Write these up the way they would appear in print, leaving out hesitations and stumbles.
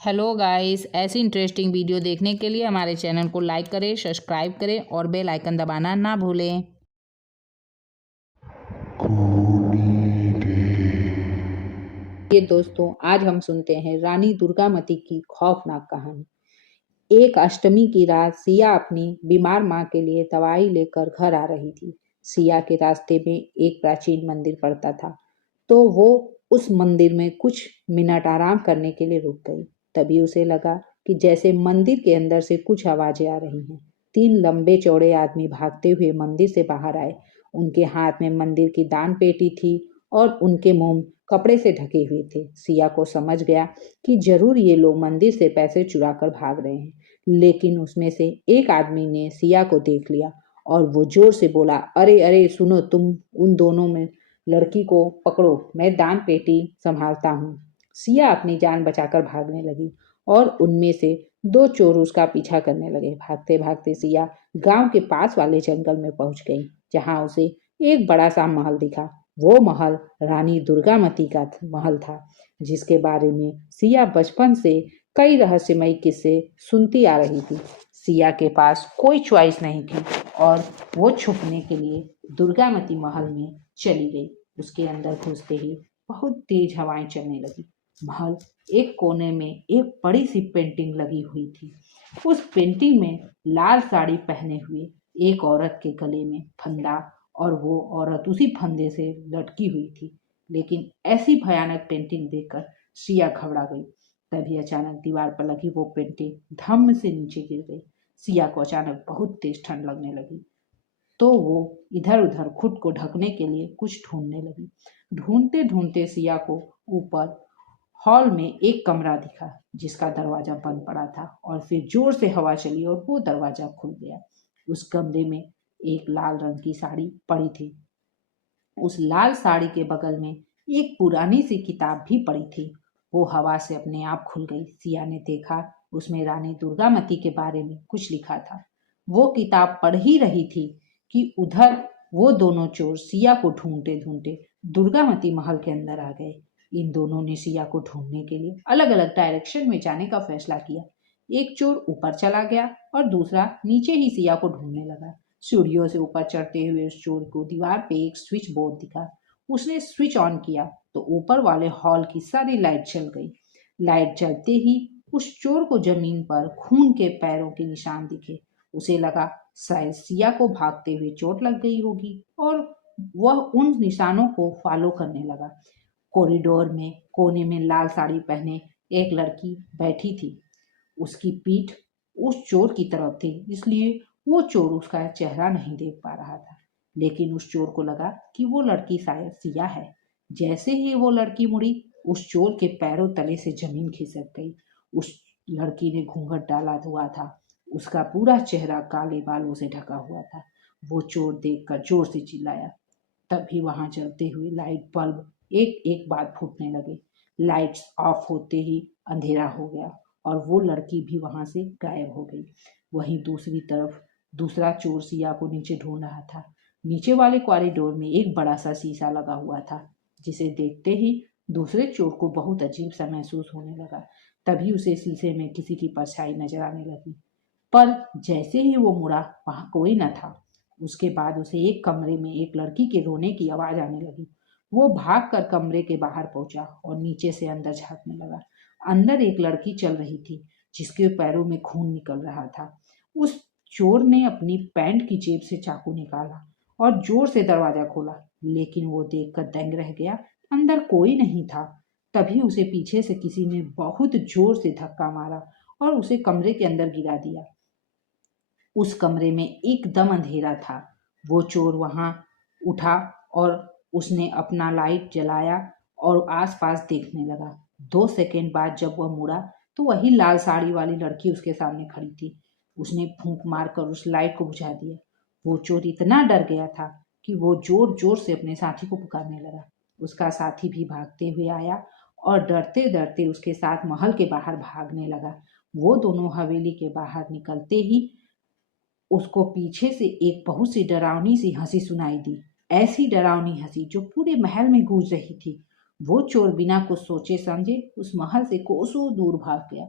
Hello guys, ऐसी interesting video देखने के लिए हमारे चैनल को लाइक करें, सब्सक्राइब करें और बेल आइकन दबाना ना भूलें। ये दोस्तों, आज हम सुनते हैं रानी दुर्गामती की खौफनाक कहानी। एक अष्टमी की रात सिया अपनी बीमार माँ के लिए दवाई लेकर घर आ रही थी। सिया के रास्ते में एक प्राचीन मंदिर पड़ता था, तो वो उस मंदिर में कुछ मिनट आराम करने के लिए रुक गई। तभी उसे लगा कि जैसे मंदिर के अंदर से कुछ आवाजें आ रही हैं। 3 लंबे चौड़े आदमी भागते हुए मंदिर से बाहर आए। उनके हाथ में मंदिर की दान पेटी थी और उनके मुंह कपड़े से ढके हुए थे। सिया को समझ गया कि जरूर ये लोग मंदिर से पैसे चुरा कर भाग रहे हैं। लेकिन उसमें से एक आदमी ने सिया को देख लिया और वो जोर से बोला, अरे अरे सुनो, तुम उन दोनों में लड़की को पकड़ो, मैं दान पेटी संभालता हूँ। सिया अपनी जान बचाकर भागने लगी और उनमें से 2 चोर उसका पीछा करने लगे। भागते भागते सिया गांव के पास वाले जंगल में पहुंच गई, जहां उसे एक बड़ा सा महल दिखा। वो महल रानी दुर्गामती का महल था, जिसके बारे में सिया बचपन से कई रहस्यमयी किस्से सुनती आ रही थी। सिया के पास कोई चॉइस नहीं थी और वो छुपने के लिए दुर्गामती महल में चली गई। उसके अंदर घुसते ही बहुत तेज हवाएं चलने लगी। महल एक कोने में एक बड़ी सी पेंटिंग लगी हुई थी। उस पेंटिंग में लाल साड़ी पहने हुए एक औरत के गले में फंदा और वो औरत उसी फंदे से लटकी हुई थी। लेकिन ऐसी भयानक पेंटिंग देखकर सिया घबरा गई। तभी अचानक दीवार पर लगी वो पेंटिंग धम्म से नीचे गिर गई। सिया को अचानक बहुत तेज ठंड लगने लगी, तो वो इधर उधर खुद को ढकने के लिए कुछ ढूंढने लगी। ढूंढते ढूंढते सिया को ऊपर हॉल में एक कमरा दिखा, जिसका दरवाजा बंद पड़ा था। और फिर जोर से हवा चली और वो दरवाजा खुल गया। उस कमरे में एक लाल रंग की साड़ी पड़ी थी। उस लाल साड़ी के बगल में एक पुरानी सी किताब भी पड़ी थी। वो हवा से अपने आप खुल गई। सिया ने देखा, उसमें रानी दुर्गामती के बारे में कुछ लिखा था। वो किताब पढ़ ही रही थी कि उधर वो दोनों चोर सिया को ढूंढते ढूंढते दुर्गामती महल के अंदर आ गए। इन दोनों ने सिया को ढूंढने के लिए अलग अलग डायरेक्शन में जाने का फैसला किया। एक चोर ऊपर चला गया और दूसरा नीचे ही सिया को ढूंढने लगा। सीढ़ियों से ऊपर चढ़ते हुए उस चोर को दीवार पे एक स्विच बोर्ड दिखा। उसने स्विच ऑन किया तो ऊपर वाले हॉल की सारी लाइट जल गई। लाइट जलते ही उस चोर को जमीन पर खून के पैरों के निशान दिखे। उसे लगा शायद सिया को भागते हुए चोट लग गई होगी और वह उन निशानों को फॉलो करने लगा। कॉरिडोर में कोने में लाल साड़ी पहने एक लड़की बैठी थी। उसकी पीठ उस चोर की तरफ थी, इसलिए वो चोर उसका चेहरा नहीं देख पा रहा था। लेकिन उस चोर को लगा कि वो लड़की शायद सिया है। जैसे ही वो लड़की मुड़ी, उस चोर के पैरों तले से जमीन खिसक गई। उस लड़की ने घूंघट डाला हुआ था। उसका पूरा चेहरा काले बालों से ढका हुआ था। वो चोर देखकर जोर से चिल्लाया। तभी वहां जलते हुए लाइट बल्ब एक एक बार फूटने लगे। लाइट्स ऑफ होते ही अंधेरा हो गया और वो लड़की भी वहां से गायब हो गई। वहीं दूसरी तरफ दूसरा चोर सिया को नीचे ढूंढ रहा था। नीचे वाले कॉरिडोर में एक बड़ा सा शीशा लगा हुआ था, जिसे देखते ही दूसरे चोर को बहुत अजीब सा महसूस होने लगा। तभी उसे शीशे में किसी की परछाई नजर आने लगी, पर जैसे ही वो मुड़ा, वहां कोई न था। उसके बाद उसे एक कमरे में एक लड़की के रोने की आवाज आने लगी। वो भागकर कमरे के बाहर पहुंचा और नीचे से अंदर झांकने लगा। अंदर एक लड़की चल रही थी, जिसके पैरों में खून निकल रहा था। उस चोर ने अपनी पैंट की जेब से चाकू निकाला और जोर से दरवाजा खोला, लेकिन वो देखकर दंग रह गया। अंदर कोई नहीं था। तभी उसे पीछे से किसी ने बहुत जोर से धक्का मारा और उसे कमरे के अंदर गिरा दिया। उस कमरे में एकदम अंधेरा था। वो चोर वहां उठा और उसने अपना लाइट जलाया और आसपास देखने लगा। 2 सेकंड बाद जब वह मुड़ा, तो वही लाल साड़ी वाली लड़की उसके सामने खड़ी थी। उसने फूंक मारकर उस लाइट को बुझा दिया। वो चोर इतना डर गया था कि वो जोर जोर से अपने साथी को पुकारने लगा। उसका साथी भी भागते हुए आया और डरते डरते उसके साथ महल के बाहर भागने लगा। वो दोनों हवेली के बाहर निकलते ही उसको पीछे से एक बहुत सी डरावनी सी हंसी सुनाई दी। ऐसी डरावनी हंसी जो पूरे महल में गूंज रही थी। वो चोर बिना कुछ सोचे समझे उस महल से कोसों दूर भाग गया।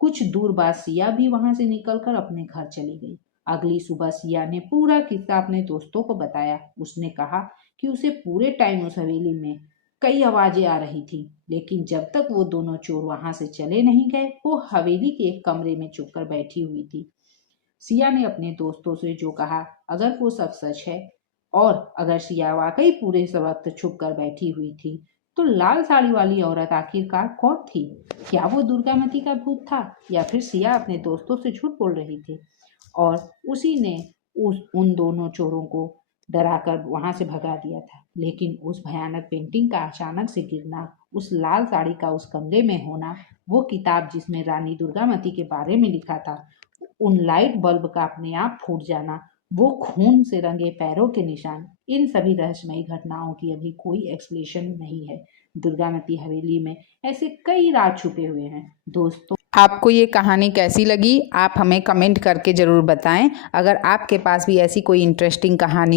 कुछ दूर बाद सिया भी वहां से निकलकर अपने घर चली गई। अगली सुबह सिया ने पूरा किस्सा अपने दोस्तों को बताया। उसने कहा कि उसे पूरे टाइम उस हवेली में कई आवाजें आ रही थी, लेकिन जब तक वो दोनों चोर वहां से चले नहीं गए वो हवेली के एक कमरे में चुपकर बैठी हुई थी। सिया ने अपने दोस्तों से जो कहा अगर वो सब सच है और अगर सिया वाकई पूरे वक्त छुप कर बैठी हुई थी तो लाल साड़ी वाली औरत आखिरकार कौन थी? क्या वो दुर्गामती का भूत था या फिर सिया अपने दोस्तों से झूठ बोल रही थी और उसी ने उन दोनों चोरों को डराकर वहां से भगा दिया था? लेकिन उस भयानक पेंटिंग का अचानक से गिरना, उस लाल साड़ी का उस कमरे में होना, वो किताब जिसमें रानी दुर्गामती के बारे में लिखा था, उन लाइट बल्ब का अपने आप फूट जाना, वो खून से रंगे पैरों के निशान, इन सभी रहस्यमयी घटनाओं की अभी कोई एक्सप्लेनेशन नहीं है। दुर्गामती हवेली में ऐसे कई राज छुपे हुए हैं। दोस्तों, आपको ये कहानी कैसी लगी? आप हमें कमेंट करके ज़रूर बताएं। अगर आपके पास भी ऐसी कोई इंटरेस्टिंग कहानी